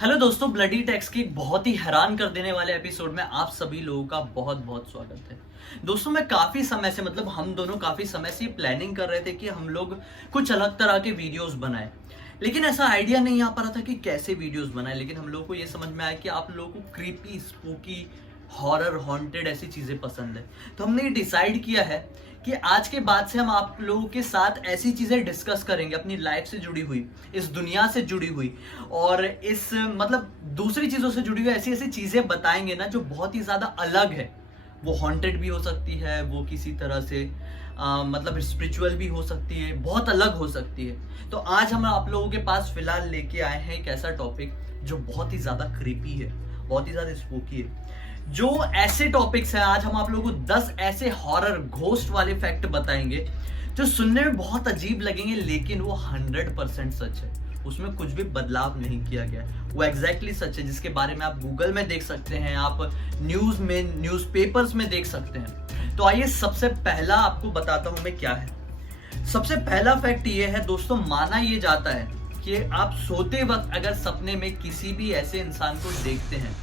Hello दोस्तों, bloody tax की एक बहुत ही हैरान कर देने वाले एपिसोड में आप सभी लोगों का बहुत बहुत स्वागत है। दोस्तों, मैं काफी समय से हम दोनों काफी समय से प्लानिंग कर रहे थे कि हम लोग कुछ अलग तरह के वीडियोस बनाएं, लेकिन ऐसा आइडिया नहीं आ पा रहा था कि कैसे वीडियोस बनाएं। लेकिन हम लोगों को ये समझ में आया कि आप लोगों को क्रीपी, स्पूकी, हॉरर, हॉन्टेड ऐसी चीजें पसंद है। तो हमने ये डिसाइड किया है कि आज के बाद से हम आप लोगों के साथ ऐसी चीजें डिस्कस करेंगे, अपनी लाइफ से जुड़ी हुई, इस दुनिया से जुड़ी हुई और इस दूसरी चीजों से जुड़ी हुई ऐसी ऐसी चीजें बताएंगे ना जो बहुत ही ज्यादा अलग है। वो हॉन्टेड भी हो सकती है, वो किसी तरह से स्पिरिचुअल भी हो सकती है, बहुत अलग हो सकती है। तो आज हम आप लोगों के पास फिलहाल लेके आए हैं एक ऐसा टॉपिक जो बहुत ही ज्यादा क्रीपी है, बहुत ही ज्यादा स्पूकी है। जो ऐसे टॉपिक्स हैं, आज हम आप लोगों को 10 ऐसे हॉरर घोस्ट वाले फैक्ट बताएंगे जो सुनने में बहुत अजीब लगेंगे, लेकिन वो 100% सच है। उसमें कुछ भी बदलाव नहीं किया गया, वो एग्जैक्टली सच है, जिसके बारे में आप गूगल में देख सकते हैं, आप न्यूज में, न्यूज़पेपर्स में देख सकते हैं। तो आइए सबसे पहला आपको बताता हूं मैं क्या है। सबसे पहला फैक्ट ये है दोस्तों, माना ये जाता है कि आप सोते वक्त अगर सपने में किसी भी ऐसे इंसान को देखते हैं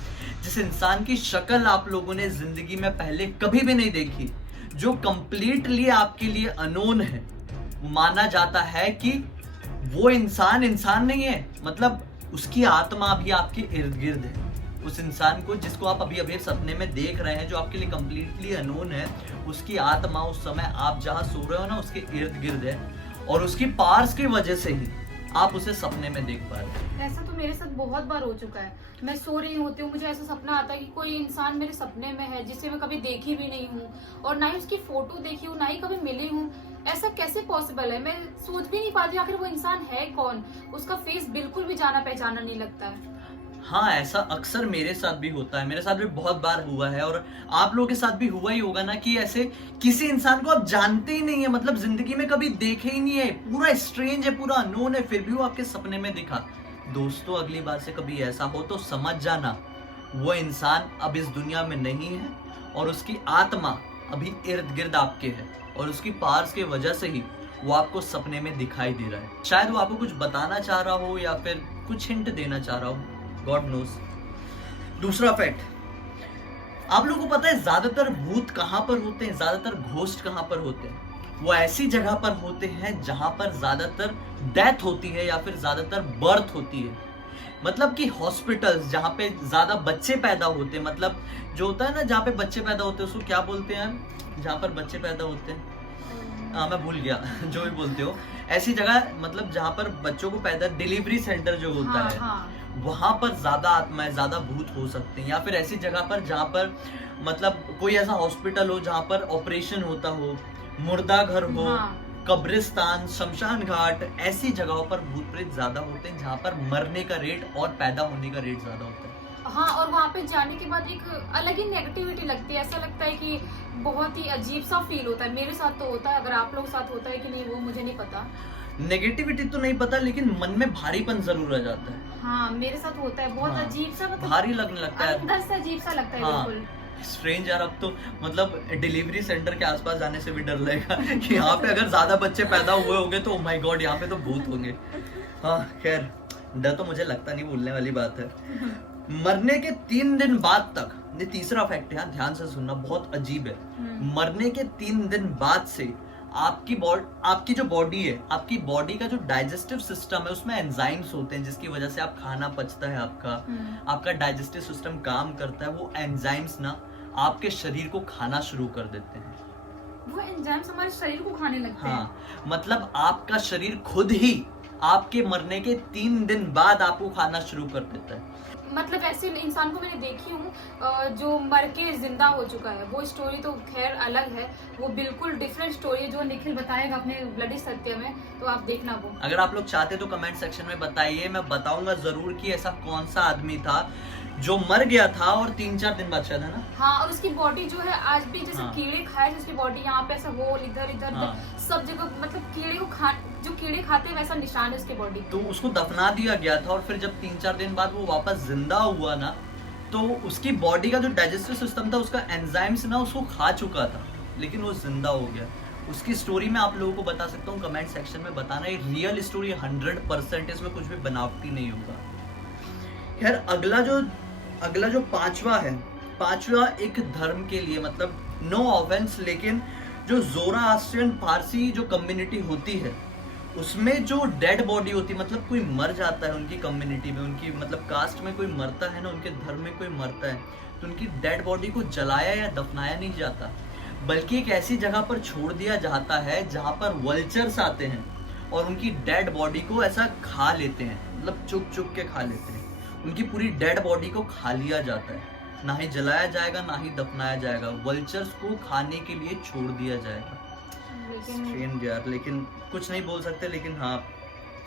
जिस इंसान की शक्ल आप लोगों ने जिंदगी में पहले कभी भी नहीं देखी, जो कंप्लीटली आपके लिए अननोन है, माना जाता है कि वो इंसान इंसान नहीं है, उसकी आत्मा भी आपके इर्द गिर्द है। उस इंसान को जिसको आप अभी अभी सपने में देख रहे हैं, जो आपके लिए कंप्लीटली अननोन है, उसकी आत्मा उस समय आप जहां सो रहे हो ना, उसके इर्द गिर्द है और उसकी पार्स की वजह से ही आप उसे सपने में देख पा रहे हैं। ऐसा तो मेरे साथ बहुत बार हो चुका है। मैं सो रही होती हूँ, मुझे ऐसा सपना आता है कि कोई इंसान मेरे सपने में है जिसे मैं कभी देखी भी नहीं हूँ और ना ही उसकी फोटो देखी हूँ, ना ही कभी मिली हूँ। ऐसा कैसे पॉसिबल है? मैं सोच भी नहीं पाती आखिर वो इंसान है कौन। उसका फेस बिल्कुल भी जाना पहचाना नहीं लगता है। हाँ, ऐसा अक्सर मेरे साथ भी होता है, मेरे साथ भी बहुत बार हुआ है और आप लोगों के साथ भी हुआ ही होगा ना, कि ऐसे किसी इंसान को आप जानते ही नहीं है, जिंदगी में कभी देखे ही नहीं है, पूरा स्ट्रेंज है, पूरा अननोन है, फिर भी वो आपके सपने में दिखा। दोस्तों, अगली बार से कभी ऐसा हो तो समझ जाना वो इंसान अब इस दुनिया में नहीं है और उसकी आत्मा अभी इर्द गिर्द आपके है और उसकी पार्स की वजह से ही वो आपको सपने में दिखाई दे रहा है। शायद वो आपको कुछ बताना चाह रहा हो या फिर कुछ हिंट देना चाह रहा हो, गॉड नोस। दूसरा फैक्ट, आप लोगों को पता है ज्यादातर भूत कहां पर होते हैं, ज्यादातर घोस्ट कहां पर होते हैं? वो ऐसी जगह पर होते हैं जहां पर ज्यादातर डेथ होती है या फिर ज्यादातर बर्थ होती है। कि हॉस्पिटल्स जहां पे ज्यादा बच्चे पैदा होते हैं, जो होता है ना जहां पे बच्चे पैदा होते हैं, उसको क्या बोलते हैं जहां पर बच्चे पैदा होते हैं? मैं भूल गया जो भी बोलते हो, ऐसी जगह जहां पर बच्चों को पैदा, डिलीवरी सेंटर जो होता है, वहां पर ज्यादा आत्माएं, ज्यादा भूत हो सकते हैं। या फिर ऐसी जगह पर जहां पर कोई ऐसा हॉस्पिटल हो जहां पर ऑपरेशन होता हो, मुर्दा घर हो, कब्रिस्तान, शमशान घाट, ऐसी जगहों पर भूत प्रेत ज्यादा होते हैं जहां पर मरने का रेट और पैदा होने का रेट ज्यादा होता है। हाँ, और वहाँ पे जाने के बाद एक अलग ही नेगेटिविटी लगती है। ऐसा लगता है कि बहुत ही अजीब सा फील होता है। मेरे साथ तो होता है, अगर आप लोग साथ होता है कि नहीं वो मुझे नहीं पता। नेगेटिविटी तो नहीं पता, लेकिन मन में भारीपन जरूर आ जाता है। हाँ, मेरे साथ होता है, बहुत अजीब सा, भारी लगने लगता है, अंदर से अजीब सा लगता है। बिल्कुल स्ट्रेंज यार। अब तो डिलीवरी सेंटर के आसपास जाने से भी डर लगेगा कि यहाँ पे अगर ज्यादा बच्चे पैदा हुए होंगे तो माय गॉड, यहाँ पे तो भूत होंगे। हाँ, खैर, डर तो मुझे लगता नहीं, भूलने वाली बात है। मरने के 3 दिन बाद तक, ये तीसरा फैक्ट है, ध्यान से सुनना, बहुत अजीब है। मरने के 3 दिन बाद से आपकी जो बॉडी है, आपकी बॉडी का जो डाइजेस्टिव सिस्टम है, उसमें एंजाइम्स होते हैं जिसकी वजह से आप खाना पचता है, आपका डाइजेस्टिव सिस्टम काम करता है। वो एंजाइम्स ना आपके शरीर को खाना शुरू कर देते हैं। वो एंजाइम्स हमारे शरीर को खाने लगते हैं। हाँ, आपका शरीर खुद ही आपके मरने के 3 दिन बाद आपको खाना शुरू कर देता है। ऐसे इंसान को मैंने देखी हूँ जो मर के जिंदा हो चुका है। वो स्टोरी तो खैर अलग है, वो बिल्कुल डिफरेंट स्टोरी है जो निखिल बताएगा अपने ब्लडी सत्य में, तो आप देखना वो। अगर आप लोग चाहते तो कमेंट सेक्शन में बताइए, मैं बताऊंगा जरूर कि ऐसा कौन सा आदमी था जो मर गया था और 3-4 दिन बाद, शायद, है ना? हाँ, और उसकी बॉडी जो है आज भी जैसे कीड़े खाए, उसकी बॉडी यहाँ पे ऐसा होल, इधर इधर सब जगह, कीड़े को जो कीड़े खाते हैं वैसा निशान है उसकी बॉडी। तो उसको दफना दिया गया था और फिर जब 3-4 दिन बाद वो वापस जिंदा हुआ ना, तो उसकी बॉडी का जो डाइजेस्टिव सिस्टम था, उसका एंजाइम्स ना उसको खा चुका था, लेकिन वो जिंदा हो गया। उसकी स्टोरी मैं आप लोगों को बता सकता हूँ, कमेंट सेक्शन में बताना। ये रियल स्टोरी 100% इसमें कुछ भी बनावटी नहीं होगा। खैर अगला जो पांचवा एक धर्म के लिए, मतलब नो ऑफेंस, लेकिन जो ज़ोरास्ट्रियन पारसी जो कम्युनिटी होती है उसमें जो डेड बॉडी होती है, मतलब कोई मर जाता है उनकी कम्युनिटी में, उनकी मतलब कास्ट में कोई मरता है ना, उनके धर्म में कोई मरता है, तो उनकी डेड बॉडी को जलाया या दफनाया नहीं जाता, बल्कि एक ऐसी जगह पर छोड़ दिया जाता है जहाँ पर वल्चर्स आते हैं और उनकी डेड बॉडी को ऐसा खा लेते हैं, मतलब चुप चुप के खा लेते हैं। उनकी पूरी डेड बॉडी को खा लिया जाता है, ना ही जलाया जाएगा ना ही दफनाया जाएगा, वल्चर्स को खाने के लिए छोड़ दिया जाएगा। स्ट्रेंज यार, लेकिन कुछ नहीं बोल सकते, लेकिन हाँ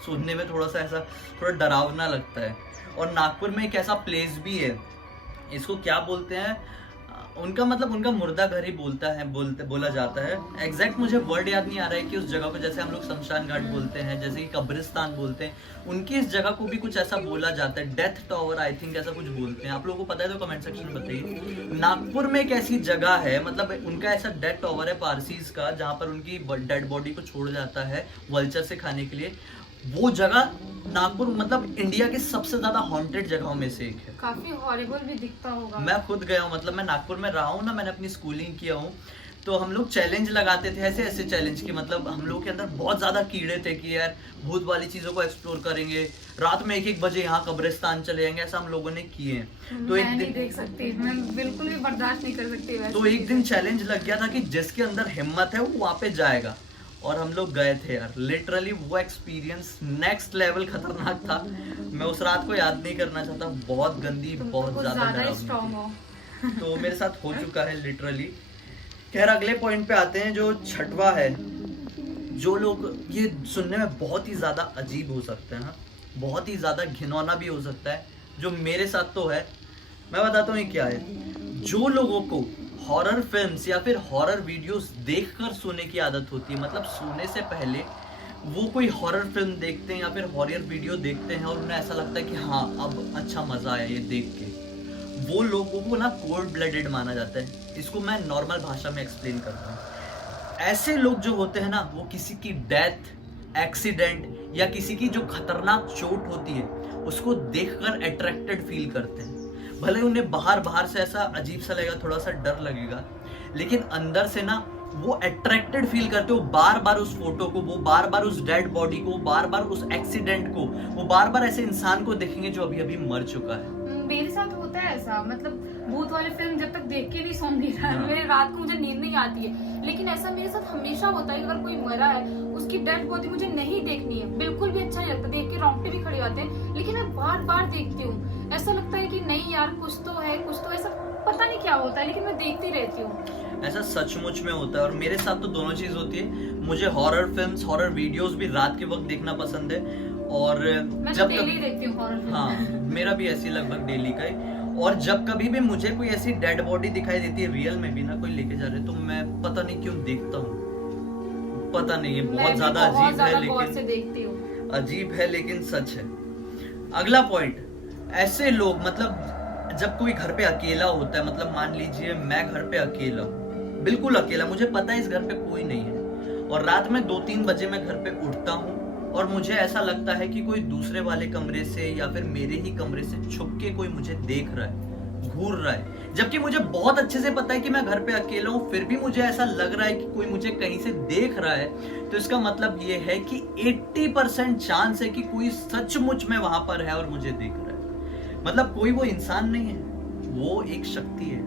सुनने में थोड़ा डरावना लगता है। और नागपुर में एक ऐसा प्लेस भी है, इसको क्या बोलते हैं, उनका मुर्दा घर ही बोला जाता है। एग्जैक्ट मुझे वर्ड याद नहीं आ रहा है कि उस जगह को, जैसे हम लोग शमशान घाट बोलते हैं, जैसे कि कब्रिस्तान बोलते हैं, उनकी इस जगह को भी कुछ ऐसा बोला जाता है, डेथ टावर आई थिंक ऐसा कुछ बोलते हैं। आप लोगों को पता है तो कमेंट सेक्शन में बताइए। नागपुर में एक ऐसी जगह है, मतलब उनका ऐसा डेथ टावर है पारसीज का, जहाँ पर उनकी डेड बॉडी को छोड़ जाता है वल्चर से खाने के लिए। वो जगह नागपुर मतलब इंडिया के सबसे ज्यादा हॉन्टेड जगहों में से एक है। काफी हॉरिबल भी दिखता होगा। मैं खुद गया हूँ, मतलब मैं नागपुर में रहा हूँ ना, मैंने अपनी स्कूलिंग किया हूँ, तो हम लोग चैलेंज लगाते थे ऐसे चैलेंज की, मतलब हम लोग के अंदर बहुत ज्यादा कीड़े थे कि यार भूत वाली चीजों को एक्सप्लोर करेंगे, रात में 1-1 बजे यहाँ कब्रिस्तान चले जाएंगे, ऐसा हम लोगों ने किए हैं। तो एक दिन देख सकती, मैं बिल्कुल भी बर्दाश्त नहीं कर सकती वैसे। तो एक दिन चैलेंज लग गया था कि जिसके अंदर हिम्मत है वो वहाँ पे जाएगा, और हम लोग गए थे यार। लिटरली वो एक्सपीरियंस नेक्स्ट लेवल खतरनाक था। मैं उस रात को याद नहीं करना चाहता, बहुत गंदी, बहुत ज्यादा डरावनी। तो मेरे साथ हो चुका है लिटरली। खैर अगले पॉइंट पे आते हैं, जो छठवा है, जो लोग, ये सुनने में बहुत ही ज्यादा अजीब हो सकता है, हाँ, बहुत ही ज्यादा घिनौना भी हो सकता है, जो मेरे साथ तो है। मैं बताता हूँ ये क्या है। जो लोगों को हॉरर फिल्म्स या फिर हॉरर वीडियोस देखकर सोने की आदत होती है, मतलब सोने से पहले वो कोई हॉरर फिल्म देखते हैं या फिर हॉरर वीडियो देखते हैं और उन्हें ऐसा लगता है कि हाँ अब अच्छा मजा आया ये देख के, वो लोगों को ना कोल्ड ब्लडेड माना जाता है। इसको मैं नॉर्मल भाषा में एक्सप्लेन करता हूँ। ऐसे लोग जो होते हैं ना, वो किसी की डेथ, एक्सीडेंट या किसी की जो खतरनाक चोट होती है उसको देखकर अट्रैक्टेड फील करते हैं। भले उन्हें बाहर से ऐसा अजीब सा लगेगा, थोड़ा सा डर लगेगा, लेकिन अंदर से ना वो अट्रैक्टेड फील करते हो बार बार उस फोटो को, वो बार बार उस डेड बॉडी को, बार बार उस एक्सीडेंट को, वो बार बार ऐसे इंसान को देखेंगे जो अभी अभी मर चुका है। मेरे साथ होता है ऐसा, मतलब भूत वाली फिल्म जब तक देख के नहीं सोऊंगी मेरे रात को मुझे नींद नहीं आती है, लेकिन ऐसा मेरे साथ हमेशा होता है। अगर कोई मरा है उसकी डेड बॉडी मुझे नहीं देखनी है, बिल्कुल भी अच्छा नहीं लगता, देख के रोंगटे भी खड़े आते हैं, लेकिन मैं बार बार देखती हूँ। ऐसा लगता है कि नहीं यार कुछ तो है, कुछ तो ऐसा पता नहीं क्या होता है, लेकिन मैं देखती रहती हूँ। ऐसा सचमुच में होता है, और मेरे साथ तो दोनों चीज होती है। मुझे हॉरर फिल्म्स, हॉरर वीडियोस भी रात के वक्त देखना पसंद है, और मैं जब डेली देखती हूँ हॉरर फिल्म। हाँ मेरा भी ऐसी लगभग डेली का है। और जब कभी भी मुझे कोई ऐसी डेड बॉडी दिखाई देती है रियल में भी ना, कोई लेके जा रहे, तो मैं पता नहीं क्यों देखता हूँ, पता नहीं है, बहुत ज्यादा अजीब है, लेकिन अजीब है लेकिन सच है। अगला पॉइंट, ऐसे लोग, मतलब जब कोई घर पे अकेला होता है, मतलब मान लीजिए मैं घर पे अकेला, बिल्कुल अकेला, मुझे पता है इस घर पे कोई नहीं है, और रात में 2-3 बजे मैं घर पे उठता हूँ और मुझे ऐसा लगता है कि कोई दूसरे वाले कमरे से या फिर मेरे ही कमरे से छुप के कोई मुझे देख रहा है, घूर रहा है, जबकि मुझे बहुत अच्छे से पता है कि मैं घर पे अकेला हूँ, फिर भी मुझे ऐसा लग रहा है कि कोई मुझे कहीं से देख रहा है, तो इसका मतलब ये है कि 80% चांस है कि कोई सचमुच में वहां पर है और मुझे देख रहा है। मतलब कोई वो इंसान नहीं है, वो एक शक्ति है।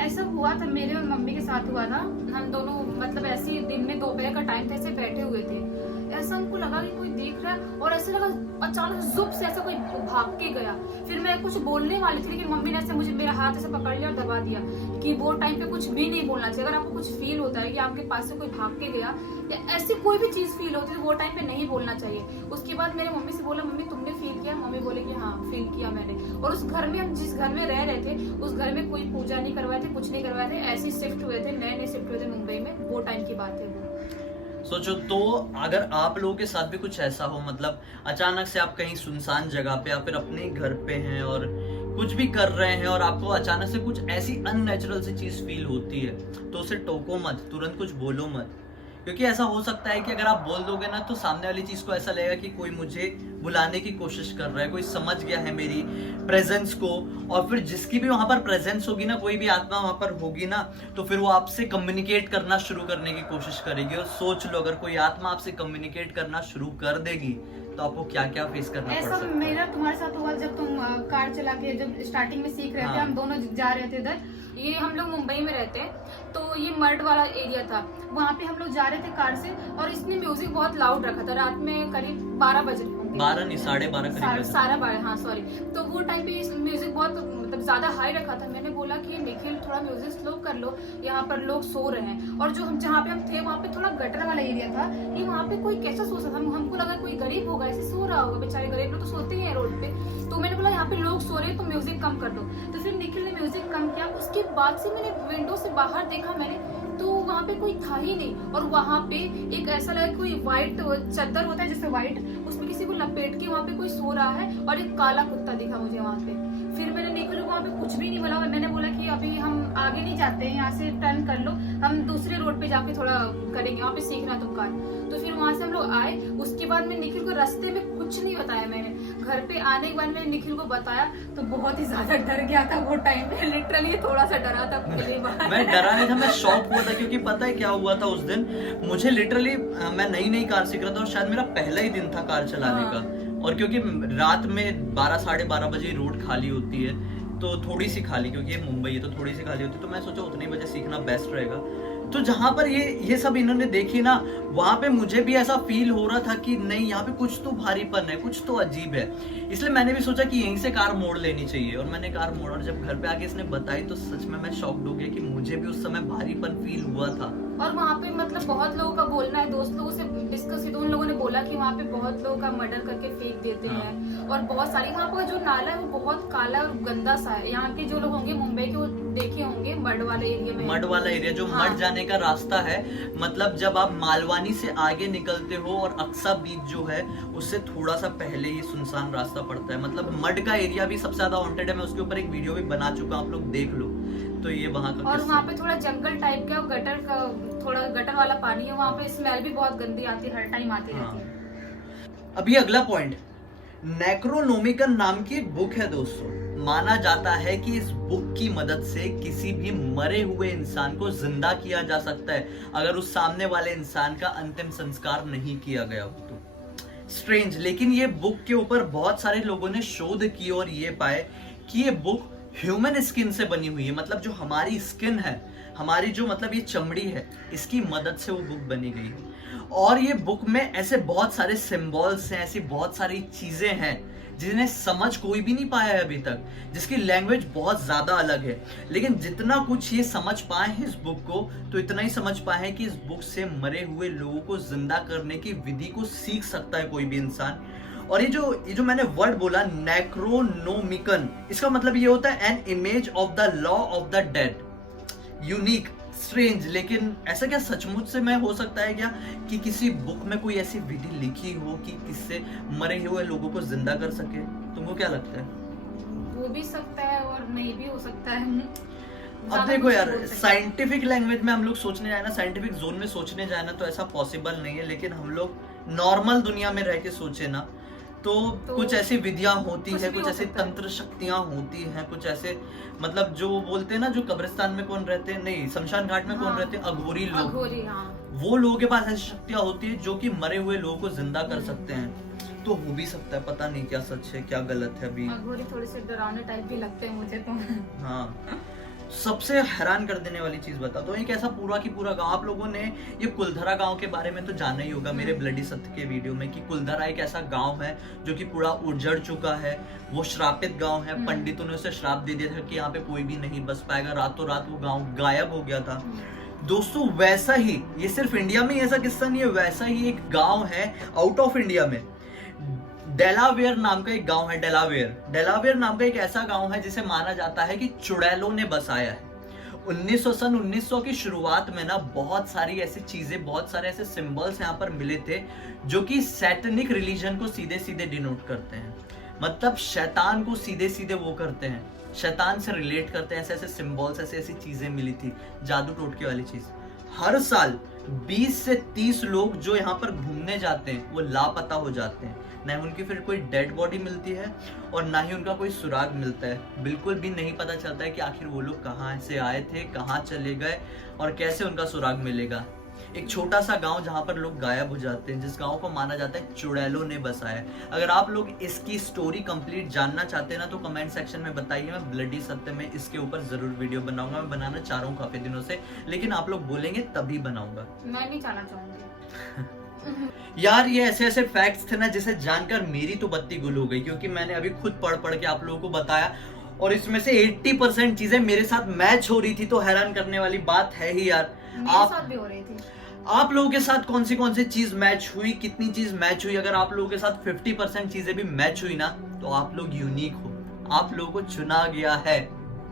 ऐसा हुआ था मेरे और मम्मी के साथ हुआ था। हम दोनों मतलब ऐसे दिन में दोपहर का टाइम था, ऐसे बैठे हुए थे, ऐसा हमको लगा कि कोई देख रहा है, और ऐसे लगा अचानक जुप से ऐसा कोई भाग के गया। फिर मैं कुछ बोलने वाली थी, लेकिन मम्मी ने ऐसे मुझे मेरा हाथ ऐसे पकड़ लिया और दबा दिया कि वो टाइम पे कुछ भी नहीं बोलना चाहिए। अगर आपको कुछ फील होता है कि आपके पास से कोई भाग के गया या ऐसी कोई भी चीज फील होती है तो वो टाइम पे नहीं बोलना चाहिए। उसके बाद मेरे मम्मी से बोला, मम्मी तुमने फील किया? मम्मी बोले कि हाँ फील किया मैंने। और उस घर में, हम जिस घर में रह रहे थे, उस घर में कोई पूजा नहीं करवाए थे, कुछ नहीं करवाए थे, ऐसे शिफ्ट हुए थे, नए शिफ्ट हुए थे मुंबई में, वो टाइम की बात है वो। सोचो तो, अगर आप लोगों के साथ भी कुछ ऐसा हो, मतलब अचानक से आप कहीं सुनसान जगह पे या फिर अपने घर पे हैं और कुछ भी कर रहे हैं और आपको अचानक से कुछ ऐसी अननेचुरल सी चीज फील होती है, तो उसे टोको मत, तुरंत कुछ बोलो मत, क्योंकि ऐसा हो सकता है कि अगर आप बोल दोगे ना तो सामने वाली चीज को ऐसा लगेगा कि कोई मुझे बुलाने की कोशिश कर रहा है, कोई समझ गया है मेरी प्रेजेंस को, और फिर जिसकी भी वहां पर प्रेजेंस होगी ना, कोई भी आत्मा वहां पर होगी ना, तो फिर वो आपसे कम्युनिकेट करना शुरू करने की कोशिश करेगी। और सोच लो, अगर कोई आत्मा आपसे कम्युनिकेट करना शुरू कर देगी तो आपको क्या क्या फेस करना पड़ ऐसा सकता है। मेरा तुम्हारे साथ हुआ जब तुम कार चला के जब स्टार्टिंग में सीख रहे थे, हाँ। हम दोनों जा रहे थे इधर, ये हम लोग मुंबई में रहते हैं, तो ये मर्ड वाला एरिया था, वहाँ पे हम लोग जा रहे थे कार से, और इसने म्यूजिक बहुत लाउड रखा था, रात में करीब 12 बजे 12 नहीं 12:30 करीब। सारा 12, हाँ सॉरी। तो वो टाइम पे म्यूजिक बहुत मतलब ज्यादा हाई रखा था। मैंने बोला कि निखिल थोड़ा म्यूजिक स्लो कर लो, यहाँ पर लोग सो रहे हैं। और जो हम जहाँ पे हम थे वहाँ पे थोड़ा गटर वाला एरिया था, कि वहाँ पे कोई कैसा सो सकता था, हमको लगा कोई गरीब होगा ऐसे सो रहा होगा, बेचारे गरीब लोग तो सोते ही हैं रोड पे। तो मैंने बोला यहाँ पे लोग सो रहे हैं तो म्यूजिक कम कर दो। तो फिर निखिल ने म्यूजिक कम किया। उसके बाद से मैंने विंडो से बाहर देखा मैंने, तो वहाँ पे कोई था ही नहीं। और वहाँ पे एक ऐसा लगा कोई व्हाइट चादर होता है जैसे व्हाइट, उसमें किसी को लपेट के वहाँ पे कोई सो रहा है, और एक काला कुत्ता दिखा मुझे वहाँ पे। फिर मैंने निखिल को वहाँ पे कुछ भी नहीं बोला, मैंने बोला कि अभी हम आगे नहीं जाते हैं, यहाँ से टर्न कर लो, हम दूसरे रोड पे जाके थोड़ा करेंगे, वहाँ पे सीखना तुम कार। तो फिर वहाँ से हम लोग आए। उसके बाद मैं निखिल को रास्ते में कुछ नहीं बताया मैंने। घर पे आने के बाद मैंने निखिल को बताया तो बहुत ही ज्यादा डर गया था वो टाइम पे, लिटरली थोड़ा सा डरा था पहली बार। मैं डरा नहीं था, मैं शॉक हुआ था, क्योंकि पता है क्या हुआ था उस दिन, मुझे लिटरली मैं नई कार सीख रहा था और शायद मेरा पहला ही दिन था कार चलाने का। और क्योंकि रात में 12 साढ़े 12 बजे रोड खाली होती है, तो थोड़ी सी खाली, क्योंकि ये मुंबई है तो थोड़ी सी खाली होती है, तो मैं सोचा उतनी बजे सीखना बेस्ट रहेगा। तो जहां पर ये सब इन्होंने देखी ना, वहां पे मुझे भी ऐसा फील हो रहा था कि नहीं, यहाँ पे कुछ तो भारीपन है, कुछ तो अजीब है। इसलिए मैंने भी सोचा कि यहीं से कार मोड़ लेनी चाहिए, और मैंने कार मोड़ा। और जब घर पे आके इसने बताई तो सच में मैं शॉक्ड हो गया कि मुझे भी उस समय भारीपन फील हुआ था। और वहाँ पे मतलब बहुत लोगों का बोलना है, दोस्त लोगों से डिस्कस की तो उन लोगों ने बोला कि वहाँ पे बहुत लोगों का मर्डर करके फेंक देते हैं। और बहुत सारी वहाँ पर जो नाला है वो बहुत काला और गंदा सा है। यहाँ के जो लोग होंगे मुंबई के वो देखे होंगे मर्ड वाले एरिया में, मड वाला एरिया जो हाँ। मड जाने का रास्ता है, मतलब जब आप मालवानी से आगे निकलते हो और अक्सा बीच जो है उससे थोड़ा सा पहले ही सुनसान रास्ता पड़ता है। मतलब मड का एरिया भी सबसे ज्यादा वांटेड है, मैं उसके ऊपर एक वीडियो भी बना चुका हूँ, आप लोग देख लो। तो ये वहाँ का और किस्सा वहाँ पे थोड़ा जंगल टाइप का, गटर का थोड़ा गटर वाला पानी है, वहाँ पे स्मेल भी बहुत गंदी आती है, हर टाइम आती रहती है। अभी अगला पॉइंट, नेक्रोनोमिकन नाम की एक बुक है दोस्तों। माना जाता है कि इस बुक की मदद से किसी भी मरे हुए इंसान को जिंदा किया जा सकता है, अगर उस सामने वाले इंसान का अंतिम संस्कार नहीं किया गया हो तो। स्ट्रेंज, लेकिन ये बुक के ऊपर बहुत सारे लोगों ने शोध की और ये पाए कि ये बुक ह्यूमन स्किन से बनी हुई है। मतलब जो हमारी स्किन है, हमारी जो मतलब ये चमड़ी है, इसकी मदद से वो बुक बनी गई है। और ये बुक में ऐसे बहुत सारे सिंबल्स हैं, ऐसी बहुत सारी चीजें हैं जिन्हें समझ कोई भी नहीं पाया है अभी तक, जिसकी लैंग्वेज बहुत ज्यादा अलग है। लेकिन जितना कुछ ये समझ पाए हैं इस बुक को, तो इतना ही समझ पाए हैं कि इस बुक से मरे हुए लोगों को जिंदा करने की विधि को सीख सकता है कोई भी इंसान। और ये जो मैंने वर्ड बोला नेक्रोनोमिकन, इसका मतलब ये होता है an image of the law of the dead. Unique, strange, लेकिन ऐसा क्या सचमुच से में हो सकता है क्या कि किसी बुक में कोई ऐसी विधि लिखी हो कि किससे मरे हुए लोगों को जिंदा कर सके? तुमको क्या लगता है? हो भी सकता है और नहीं भी हो सकता है। अब देखो यार, साइंटिफिक लैंग्वेज में हम लोग सोचने जाए ना, साइंटिफिक जोन में सोचने जाए ना, तो ऐसा पॉसिबल नहीं है। लेकिन हम लोग नॉर्मल दुनिया में रह के सोचे ना, तो कुछ ऐसी विधियां होती है, कुछ ऐसी तंत्र शक्तियां होती हैं, कुछ ऐसे मतलब जो बोलते हैं ना, जो कब्रिस्तान में कौन रहते हैं, नहीं शमशान घाट में कौन रहते हैं, अघोरी लोग, वो लोगों के पास ऐसी शक्तियां होती है जो कि मरे हुए लोगों को जिंदा कर सकते हैं। तो हो भी सकता है, पता नहीं क्या सच है क्या गलत है अभी। अघोरी थोड़े से डरावने टाइप भी लगते हैं मुझे तो। हाँ, सबसे हैरान कर देने वाली चीज बता दो, एक ऐसा पूरा की पूरा गांव, आप लोगों ने ये कुलधरा गांव के बारे में तो जाना ही होगा मेरे ब्लडी सत्य के वीडियो में, कि कुलधरा एक ऐसा गांव है जो कि पूरा उजड़ चुका है। वो श्रापित गांव है, पंडितों ने उसे श्राप दे दिया था कि यहाँ पे कोई भी नहीं बस पाएगा। रातों रात वो गांव गायब हो गया था। दोस्तों वैसा ही, ये सिर्फ इंडिया में ऐसा किस्सा नहीं है, वैसा ही एक गांव है आउट ऑफ इंडिया में, डेलावेयर नाम का एक गांव है। डेलावेयर नाम का एक ऐसा गांव है जिसे माना जाता है कि चुड़ैलों ने बसाया है। 1900 की शुरुआत में ना बहुत सारी ऐसी चीजें, बहुत सारे ऐसे सिंबल्स यहाँ पर मिले थे जो कि सैटनिक रिलीजन को सीधे सीधे डिनोट करते हैं। मतलब शैतान को सीधे सीधे वो करते हैं, शैतान से रिलेट करते हैं। ऐसे ऐसे सिंबल्स, ऐसे ऐसी चीजें मिली थी, जादू टोटके वाली चीज। हर साल 20 से 30 लोग जो यहाँ पर घूमने जाते हैं वो लापता हो जाते हैं। ना ही उनकी फिर कोई डेड बॉडी मिलती है और ना ही उनका कोई सुराग मिलता है। बिल्कुल भी नहीं पता चलता है कि आखिर वो लोग कहाँ से आए थे, कहाँ चले गए और कैसे उनका सुराग मिलेगा। एक छोटा सा गांव जहां पर लोग गायब हो जाते हैं, जिस गांव को माना जाता है चुड़ैलों ने बसाया है। अगर आप लोग इसकी स्टोरी कंप्लीट जानना चाहते हैं ना तो कमेंट सेक्शन में बताइए, मैं ब्लडी सत्य में इसके ऊपर जरूर वीडियो बनाऊंगा। मैं बनाना चाह रहा हूँ काफी दिनों से, लेकिन आप लोग बोलेंगे तभी बनाऊंगा। मैं नहीं जाना चाहूंगी। यार ये ऐसे ऐसे फैक्ट्स थे ना जिसे जानकर मेरी तो बत्ती गुल हो गई, क्योंकि मैंने अभी खुद पढ़ पढ़ के आप लोगों को बताया और इसमें से 80% चीजें मेरे साथ मैच हो रही थी। तो हैरान करने वाली बात है ही यार। मेरे साथ भी हो रही थी। आप लोगों के साथ कौन सी चीज मैच हुई, कितनी चीज मैच हुई? अगर आप लोगों के साथ 50% चीजें भी मैच हुई ना तो आप लोग यूनिक हो, आप लोगों को चुना गया है।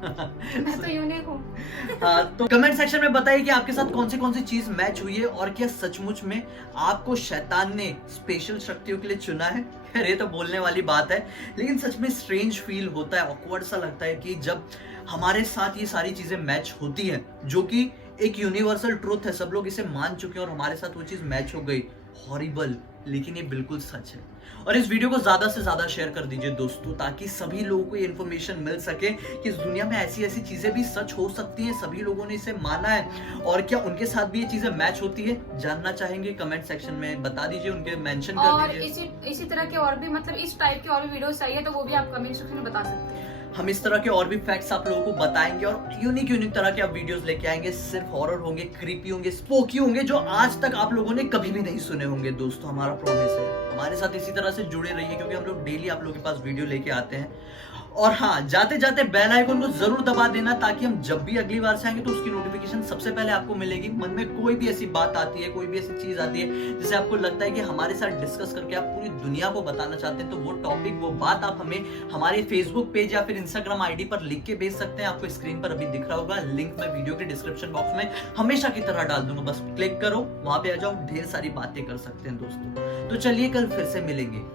मैं तो यूनिक हूँ। हाँ, तो कमेंट सेक्शन में बताइए कि आपके साथ कौन सी चीज मैच हुई है और क्या सचमुच में आपको शैतान ने स्पेशल शक्तियों के लिए चुना है। यार ये तो बोलने वाली बात है, लेकिन सच में स्ट्रेंज फील होता है, ऑकवर्ड सा लगता है कि जब हमारे साथ ये सारी चीजें मैच होती हैं, जो कि एक यूनिवर्सल ट्रूथ है, सब लोग इसे मान चुके हैं और हमारे साथ वो चीज मैच हो गई। हॉरिबल, लेकिन ये बिल्कुल सच है। और इस वीडियो को ज्यादा से ज्यादा शेयर कर दीजिए दोस्तों, ताकि सभी लोगों को ये इन्फॉर्मेशन मिल सके कि इस दुनिया में ऐसी ऐसी चीजें भी सच हो सकती हैं। सभी लोगों ने इसे माना है और क्या उनके साथ भी ये चीजें मैच होती है, जानना चाहेंगे कमेंट सेक्शन में बता दीजिए, उनके मेंशन कर और दीजिए। इसी तरह के और भी मतलब इस टाइप के और भी वीडियोस चाहिए तो वो भी आप कमेंट सेक्शन में बता सकते हैं। हम इस तरह के और भी फैक्ट्स आप लोगों को बताएंगे और यूनिक तरह के आप वीडियोस लेके आएंगे। सिर्फ हॉरर होंगे, क्रीपी होंगे, स्पोकी होंगे, जो आज तक आप लोगों ने कभी भी नहीं सुने होंगे। दोस्तों हमारा प्रॉमिस है, हमारे साथ इसी तरह से जुड़े रहिए, क्योंकि हम लोग डेली आप लोगों के पास वीडियो लेके आते हैं। और हाँ, जाते जाते बेल आइकन को जरूर दबा देना, ताकि हम जब भी अगली बार से आएंगे तो उसकी नोटिफिकेशन सबसे पहले आपको मिलेगी। मन में कोई भी ऐसी बात आती है, कोई भी ऐसी चीज आती है जिसे आपको लगता है कि हमारे साथ डिस्कस करके आप पूरी दुनिया को बताना चाहते हैं, तो वो टॉपिक, वो बात आप हमें हमारे फेसबुक पेज या फिर इंस्टाग्राम आईडी पर लिख के भेज सकते हैं। आपको स्क्रीन पर अभी दिख रहा होगा लिंक, मैं वीडियो के डिस्क्रिप्शन बॉक्स में हमेशा की तरह डाल दूंगा, बस क्लिक करो, वहां पे आ जाओ, ढेर सारी बातें कर सकते हैं दोस्तों। तो चलिए कल फिर से मिलेंगे।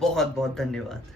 बहुत बहुत धन्यवाद।